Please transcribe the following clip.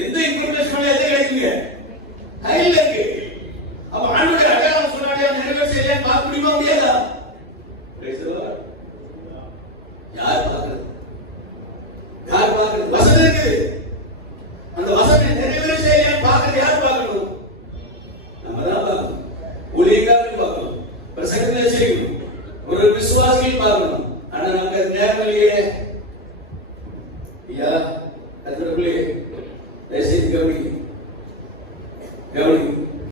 எந்த இன்ஃபர்மேஷன் எதை கிடைக்குங்க? கையில இருக்கு. அப்ப ஆண்டவருடைய அடையாளம் சொன்னாலே நிறைவேற செய்யலாம் பார்க்க முடியுமா முடியாதா? யார் பார்க்கறது? யார் பார்க்கறது? வசனம் இருக்குது. அந்த வசனம் நிறைவேற செய்யலாம் பார்க்கறது யார் பார்க்கணும்? நம்ம தான் பார்க்கணும். ஊழியக்காரர்கள் பார்க்கணும். பிரசங்கத்தை செய்யணும். ஒரு விசுவாசிகள் பார்க்கணும். ஆனா நமக்கு அது நேரம் இல்லையே. ஐயா, கர்த்தருக்குள்ளே தயவுசெய்து கவனிங்க.